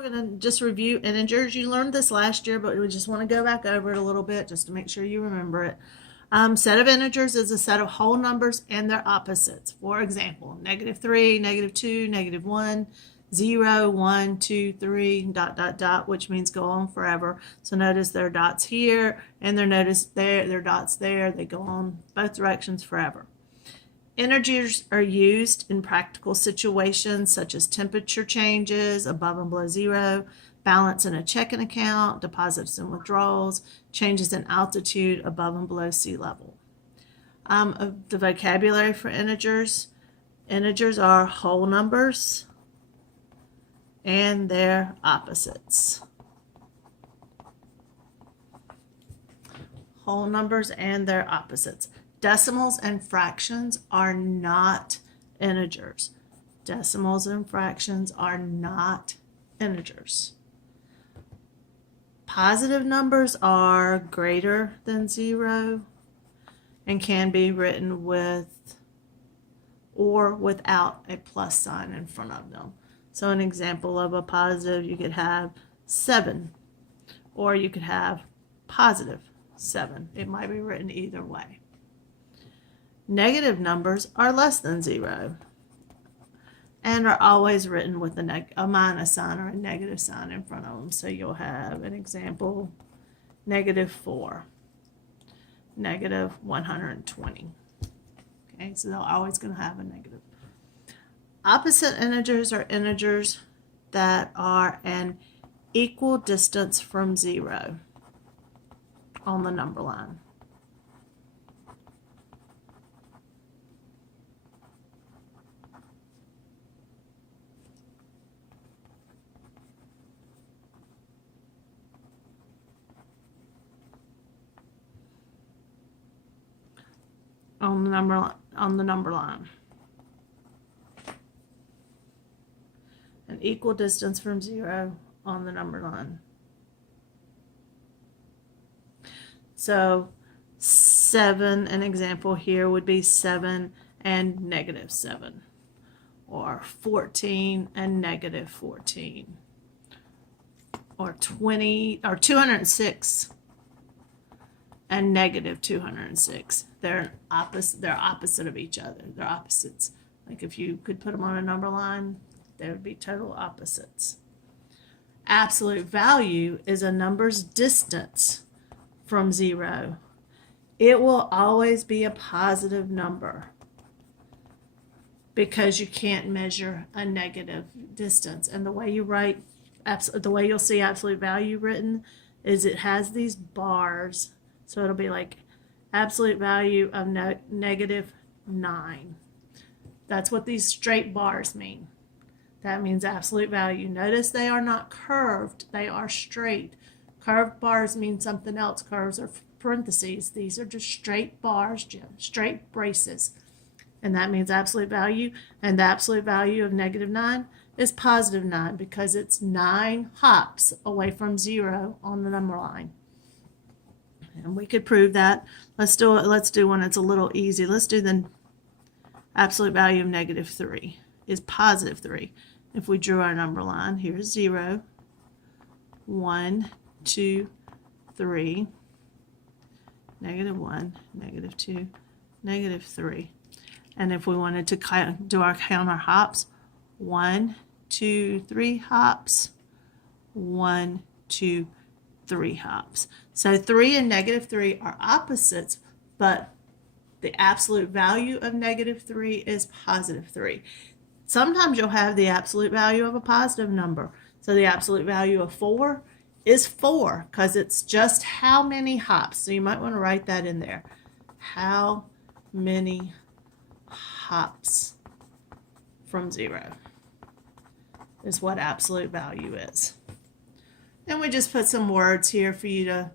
We're going to just review integers. You learned this last year, but we just want to go back over it a little bit just to make sure you remember it. Set of integers is a set of whole numbers and their opposites. For example, -3, -2, -1, 0, 1, 2, 3, dot, dot, dot, which means go on forever. So notice there are dots here and there are dots there. They go on both directions forever. Integers are used in practical situations such as temperature changes, above and below zero, balance in a checking account, deposits and withdrawals, changes in altitude above and below sea level. The vocabulary for integers are whole numbers and their opposites. Whole numbers and their opposites. Decimals and fractions are not integers. Decimals and fractions are not integers. Positive numbers are greater than 0 and can be written with or without a plus sign in front of them. So an example of a positive, you could have 7, or you could have positive 7. It might be written either way. Negative numbers are less than 0 and are always written with a minus sign or a negative sign in front of them. So you'll have an example, -4, -120. Okay, so they're always going to have a negative. Opposite integers are integers that are an equal distance from 0 on the number line. On the number line. An equal distance from 0 on the number line. So 7, an example here would be 7 and -7, or 14 and -14, or 206 and -206. They're opposite of each other. They're opposites. Like if you could put them on a number line, they would be total opposites. Absolute value is a number's distance from 0. It will always be a positive number because you can't measure a negative distance. And the way you'll see absolute value written is it has these bars. So it'll be like absolute value of -9. That's what these straight bars mean. That means absolute value. Notice they are not curved, they are straight. Curved bars mean something else. Curves are parentheses. These are just straight bars, straight braces. And that means absolute value. And the absolute value of -9 is +9 because it's 9 hops away from 0 on the number line. And we could prove that. Let's do one that's a little easy. Let's do the absolute value of -3 is +3. If we drew our number line, here's 0, 1, 2, 3, -1, -2, -3. And if we wanted to count our hops, 1, 2, 3 hops, 1, 2, 3 hops. So 3 and -3 are opposites, but the absolute value of -3 is +3. Sometimes you'll have the absolute value of a positive number. So the absolute value of 4 is 4 because it's just how many hops. So you might want to write that in there. How many hops from 0 is what absolute value is. And we just put some words here for you to,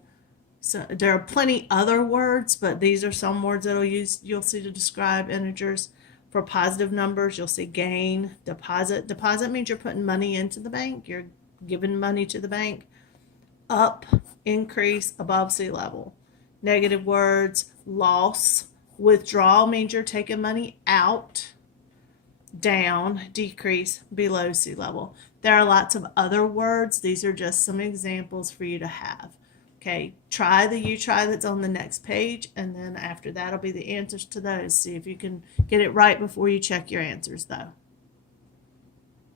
so there are plenty other words, but these are some words that you'll see to describe integers. For positive numbers, you'll see gain, deposit. Deposit means you're putting money into the bank. You're giving money to the bank. Up, increase, above sea level. Negative words, loss. Withdrawal means you're taking money out. down, decrease, below sea level. There are lots of other words. These are just some examples for you to have. Okay, try that's on the next page, and then after that'll be the answers to those. See if you can get it right before you check your answers though.